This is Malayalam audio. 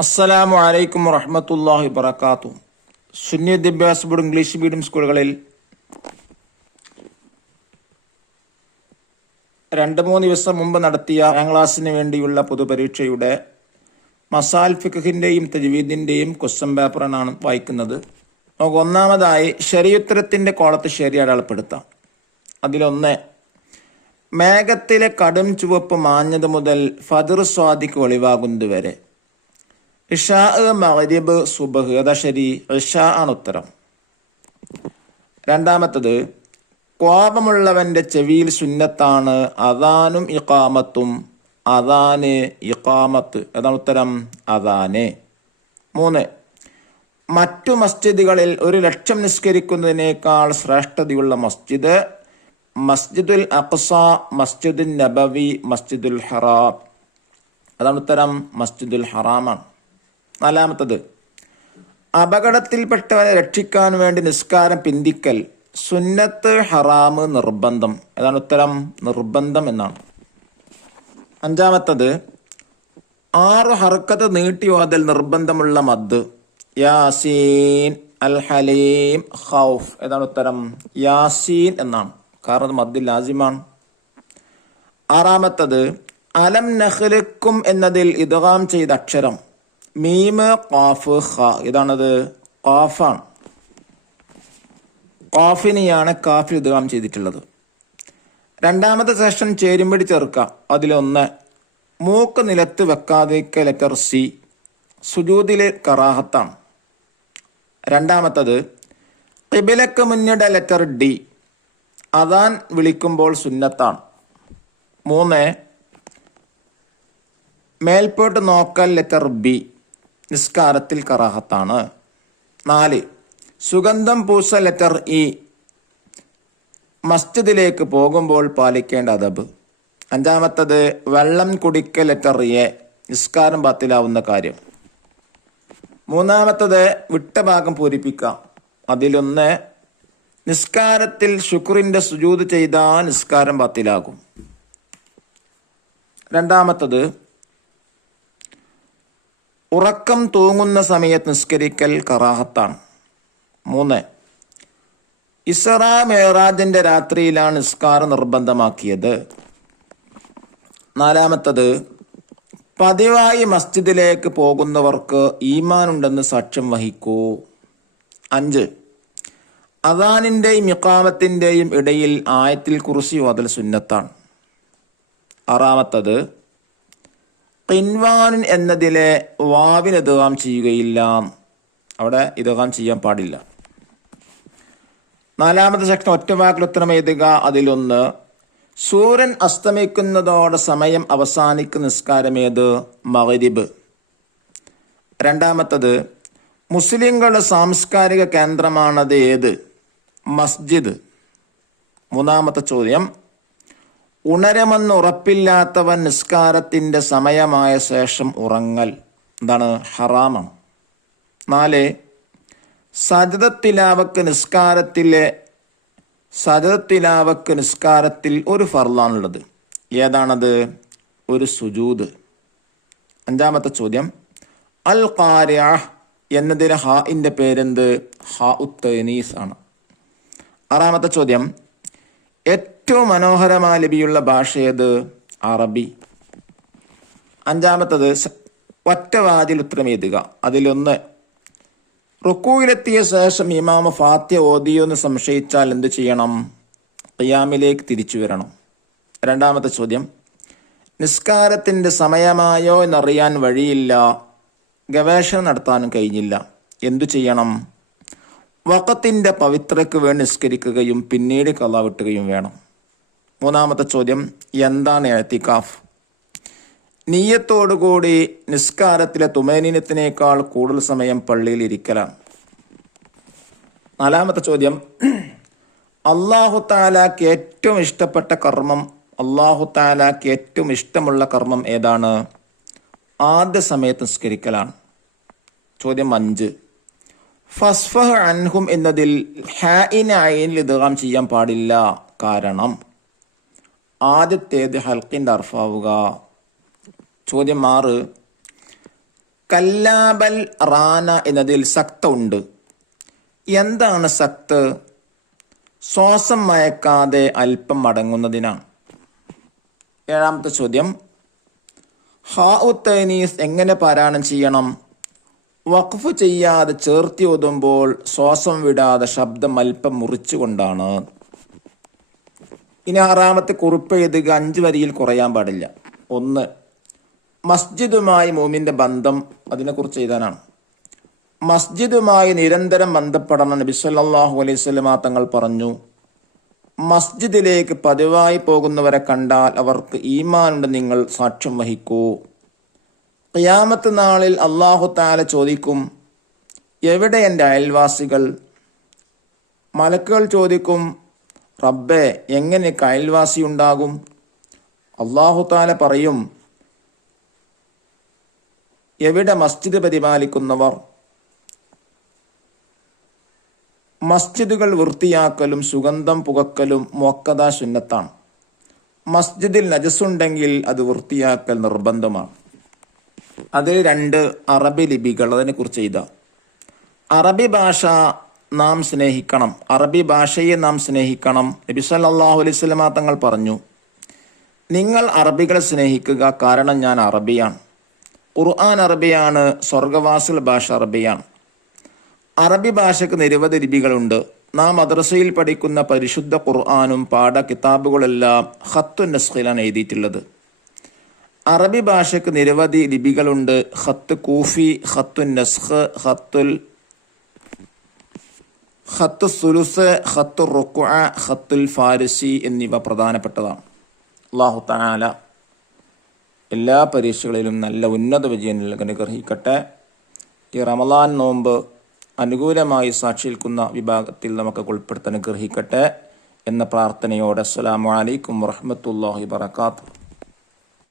അസ്സലാമു അലൈക്കും വറഹ്മത്തുള്ളാഹി വബറകാതുഹു. സുന്നി വിദ്യാഭ്യാസ ബോർഡ് ഇംഗ്ലീഷ് മീഡിയം സ്കൂളുകളിൽ 2-3 ദിവസം മുമ്പ് നടത്തിയ 10ാം ക്ലാസ്സിന് വേണ്ടിയുള്ള പൊതുപരീക്ഷയുടെ മസാൽ ഫിഖ്ഹിന്റെയും തജ്വീദിന്റെയും ക്വസ്റ്റ്യൻ പേപ്പറാണ് വായിക്കുന്നത്. നമുക്ക് ഒന്നാമതായി ശരിയുത്തരത്തിന്റെ കോളത്ത് ശരി അടയാളപ്പെടുത്താം. അതിലൊന്ന്, മേഘത്തിലെ കടും ചുവപ്പ് മാഞ്ഞത് മുതൽ ഫജ്ർ സ്വാദിഖ് വെളിവാകുന്നത് വരെ. ഇഷാ, മഗ്രിബ്, സുബ്ഹ്. അതാ ശരി, ഇഷാ ആണ് ഉത്തരം. രണ്ടാമത്തത്, കോപമുള്ളവന്റെ ചെവിയിൽ സുന്നത്താണ് അദാനും ഇഖാമത്തും. അദാന്, ഇഖാമത്ത്. അതാണ് ഉത്തരം, അദാന്. 3, മറ്റു മസ്ജിദുകളിൽ 1,00,000 നിസ്കരിക്കുന്നതിനേക്കാൾ ശ്രേഷ്ഠതയുള്ള മസ്ജിദ് മസ്ജിദുൽ അഖ്സ, മസ്ജിദുൽ നബവി, മസ്ജിദുൽ ഹറാം. അതാണ് ഉത്തരം, മസ്ജിദുൽ ഹറാമാണ്. 4, അപകടത്തിൽപ്പെട്ടവനെ രക്ഷിക്കാൻ വേണ്ടി നിസ്കാരം പിന്തിക്കൽ സുന്നത്ത്, ഹറാമ്, നിർബന്ധം. അതാണ് ഉത്തരം, നിർബന്ധം എന്നാണ്. 5, 6 ഹർക്കത്ത് നീട്ടി ഓതൽ നിർബന്ധമുള്ള മദ് യാസീൻ, അൽ ഹലീം, ഖൗഫ്. ഏതാണ് ഉത്തരം, യാസീൻ എന്നാണ്. കാരണം മദ് ലാസിമാണ്. 6, അലം നഖ്ലുക്കും എന്നതിൽ ഇദ്ഗാം ചെയ്ത അക്ഷരം മീമ്, ഖാഫ്, ഖ. ഇതാണത്, ഖാഫാണ്. ഖാഫിനെയാണ് കാഫിൽ ഇദ്ഗാം ചെയ്തിട്ടുള്ളത്. രണ്ടാമത്തെ സെഷൻ ചേരുമ്പടി ചേർക്കാം. അതിലൊന്ന്, മൂക്ക് നിലത്ത് വെക്കാതിരിക്കുക ലെറ്റർ സി, സുജൂദിലെ കറാഹത്താണ്. രണ്ടാമത്തത്, ഖിബിലക്ക് മുന്നിട ലെറ്റർ ഡി, അദാൻ വിളിക്കുമ്പോൾ സുന്നത്താണ്. 3, മേൽപോട്ട് നോക്കൽ ലെറ്റർ ബി, നിസ്കാരത്തിൽ കറാഹത്താണ്. 4, സുഗന്ധം പൂസ ലെറ്റർ ഇ, മസ്ജിദിലേക്ക് പോകുമ്പോൾ പാലിക്കേണ്ട അദബ്. 5, വെള്ളം കുടിക്കൽ ലെറ്റർ എ, നിസ്കാരം ബാത്തിലാവുന്ന കാര്യം. 3, വിട്ട ഭാഗം പൂരിപ്പിക്കാം. അതിലൊന്ന്, നിസ്കാരത്തിൽ ശുക്രിന്റെ സുജൂദ് ചെയ്താൽ നിസ്കാരം ബാത്തിലാകും. 2, ഉറക്കം തൂങ്ങുന്ന സമയത്ത് നിസ്കരിക്കൽ കറാഹത്താണ്. 3, ഇസ്റാ മിഅ്റാജിന്റെ രാത്രിയിലാണ് നിസ്കാരം നിർബന്ധമാക്കിയത്. 4, പതിവായി മസ്ജിദിലേക്ക് പോകുന്നവർക്ക് ഈമാൻ ഉണ്ടെന്ന് സാക്ഷ്യം വഹിക്കൂ. 5, അദാനിന്റെയും ഇഖാമത്തിന്റെയും ഇടയിൽ ആയത്തിൽ കുർസി ഓതൽ സുന്നത്താണ്. 6, ഖിൻവാൻ എന്നതിലെ വാവിന് ഇദ്ഗാം ചെയ്യുകയില്ല. അവിടെ ഇദ്ഗാം ചെയ്യാൻ പാടില്ല. 4ാമത്തെ സെക്ഷൻ ഒറ്റ വാക്കിൽ ഉത്തരം എഴുതുക. അതിലൊന്ന്, സൂര്യൻ അസ്തമിക്കുന്നതോടെ സമയം അവസാനിക്കുന്ന നിസ്കാരം ഏത്? മഗ്രിബ്. 2, മുസ്ലിങ്ങളുടെ സാംസ്കാരിക കേന്ദ്രമാണത് ഏത്? മസ്ജിദ്. 3ാമത്തെ ചോദ്യം, ഉണരുമെന്ന് ഉറപ്പില്ലാത്തവൻ നിസ്കാരത്തിന്റെ സമയമായ ശേഷം ഉറങ്ങൽ. എന്താണ്? ഹറാമാണ്. 4, സജദത്തിലാവക്ക് നിസ്കാരത്തിൽ ഒരു ഫർളാണുള്ളത്. ഏതാണത്? ഒരു സുജൂദ്. 5ാമത്തെ ചോദ്യം, അൽ ഖാരിഅഹ് എന്നതിന് ഹാഇന്റെ പേരെന്ത്? ഹാ ഉത്തനീസ് ആണ്. 6ാമത്തെ ചോദ്യം, ഏറ്റവും മനോഹരമായ ലിപിയുള്ള ഭാഷ ഏത്? അറബി. 5ാമത്തത്, ഒറ്റ വാതിൽ ഉത്തരം എഴുതുക. അതിലൊന്ന്, റുക്കൂയിലെത്തിയ ശേഷം ഇമാമ ഫാത്തിഹ ഓതിയോ എന്ന് സംശയിച്ചാൽ എന്ത് ചെയ്യണം? ഖിയാമിലേക്ക് തിരിച്ചു വരണം. 2ാമത്തെ ചോദ്യം, നിസ്കാരത്തിന്റെ സമയമായോ എന്നറിയാൻ വഴിയില്ല, ഗവേഷണം നടത്താനും കഴിഞ്ഞില്ല, എന്തു ചെയ്യണം? വഖത്തിന്റെ പവിത്രക്ക് വേണ്ടി നിസ്കരിക്കുകയും പിന്നീട് ഖളാ വിട്ടുകയും വേണം. 3ാമത്തെ ചോദ്യം, എന്താണ് ഇഅ്തികാഫ്? നിയ്യത്തോടുകൂടി നിസ്കാരത്തിലെ തുമഅനീനത്തിനേക്കാൾ കൂടുതൽ സമയം പള്ളിയിൽ ഇരിക്കലാണ്. 4ാമത്തെ ചോദ്യം, അല്ലാഹു തആലക്ക് ഏറ്റവും ഇഷ്ടപ്പെട്ട കർമ്മം, അല്ലാഹു തആലക്ക് ഏറ്റവും ഇഷ്ടമുള്ള കർമ്മം ഏതാണ്? ആദ്യ സമയത്ത് നിസ്കരിക്കലാണ്. ചോദ്യം 5, ഫസ്ഫഹ് അൻഹും എന്നതിൽ ഹാഇന ഐനിൽ ഇദ്ഗാം ചെയ്യാൻ പാടില്ല. കാരണം ആദ്യത്തേത് ഹൽക്കിന്റെ അർഫാവുക. ചോദ്യം 6, കല്ലാബൽ റാന എന്നതിൽ സക്ത ഉണ്ട്. എന്താണ് സക്ത്? ശ്വാസം മയക്കാതെ അല്പം മടങ്ങുന്നതിനാണ്. ഏഴാമത്തെ ചോദ്യം, ഹാഉ തൈനീസ് എങ്ങനെ പാരായണം ചെയ്യണം? വഖഫ് ചെയ്യാതെ ചേർത്തി ഓതുമ്പോൾ ശ്വാസം വിടാതെ ശബ്ദം അല്പം മുറിച്ചുകൊണ്ടാണ്. ഇനി ആറാമത്തെ കുറിപ്പ് എഴുതുക. 5 വരിയിൽ കുറയാൻ പാടില്ല. 1, മസ്ജിദുമായി മോമിൻ്റെ ബന്ധം, അതിനെക്കുറിച്ച് എഴുതാനാണ്. മസ്ജിദുമായി നിരന്തരം ബന്ധപ്പെടണം. നബി സല്ലല്ലാഹു അലൈഹി വസല്ലമ തങ്ങൾ പറഞ്ഞു, മസ്ജിദിലേക്ക് പതിവായി പോകുന്നവരെ കണ്ടാൽ അവർക്ക് ഈമാനുണ്ട്, നിങ്ങൾ സാക്ഷ്യം വഹിക്കൂ. ഖിയാമത്ത് നാളിൽ അല്ലാഹു തആല ചോദിക്കും, എവിടെ എൻ്റെ അയൽവാസികൾ? മലക്കുകൾ ചോദിക്കും, റബ്ബേ, എങ്ങനെ അയൽവാസി ഉണ്ടാകും? അല്ലാഹു തആല പറയും, എവിടെ മസ്ജിദ് പരിപാലിക്കുന്നവർ? മസ്ജിദുകൾ വൃത്തിയാക്കലും സുഗന്ധം പുകക്കലും മുഅക്കദ സുന്നത്താണ്. മസ്ജിദിൽ നജസുണ്ടെങ്കിൽ അത് വൃത്തിയാക്കൽ നിർബന്ധമാണ്. അതിൽ 2 അറബി ലിപികൾ, അതിനെക്കുറിച്ച് എഴുതാം. അറബി ഭാഷ നാം സ്നേഹിക്കണം. അറബി ഭാഷയെ നാം സ്നേഹിക്കണം. നബി സല്ലല്ലാഹു അലൈഹി വസല്ലമ തങ്ങൾ പറഞ്ഞു, നിങ്ങൾ അറബികളെ സ്നേഹിക്കുക, കാരണം ഞാൻ അറബിയാണ്. ഖുർആൻ അറബിയാണ്, സ്വർഗവാസിൽ ഭാഷ അറബിയാണ്. അറബി ഭാഷയ്ക്ക് നിരവധി ലിപികളുണ്ട്. നാം മദ്രസയിൽ പഠിക്കുന്ന പരിശുദ്ധ ഖുർആനും പാഠ കിതാബുകളെല്ലാം ഖത്തുൻ നസ്ഖിലാണ് എഴുതിയിട്ടുള്ളത്. അറബി ഭാഷയ്ക്ക് നിരവധി ലിപികളുണ്ട്. ഖത്ത് കൂഫി, ഖത്തുൻ നസ്ഖ്, ഖത്ത് സുലുസ്, ഖത്തുർ റുക്അ, ഖത്തുൽ ഫാരിസി എന്നിവ പ്രധാനപ്പെട്ടതാണ്. അല്ലാഹു തആല എല്ലാ പരീക്ഷകളിലും നല്ല ഉന്നത വിജയം നൽകാൻ അനുഗ്രഹിക്കട്ടെ. ഈ റമളാൻ നോമ്പ് അനുകൂലമായി സാക്ഷിക്കുന്ന വിഭാഗത്തിൽ നമുക്ക് ഉൾപ്പെടുത്താൻ അനുഗ്രഹിക്കട്ടെ എന്ന പ്രാർത്ഥനയോടെ അസ്സലാമു അലൈക്കും വറഹ്മത്തുള്ളാഹി വബറകാതുഹു.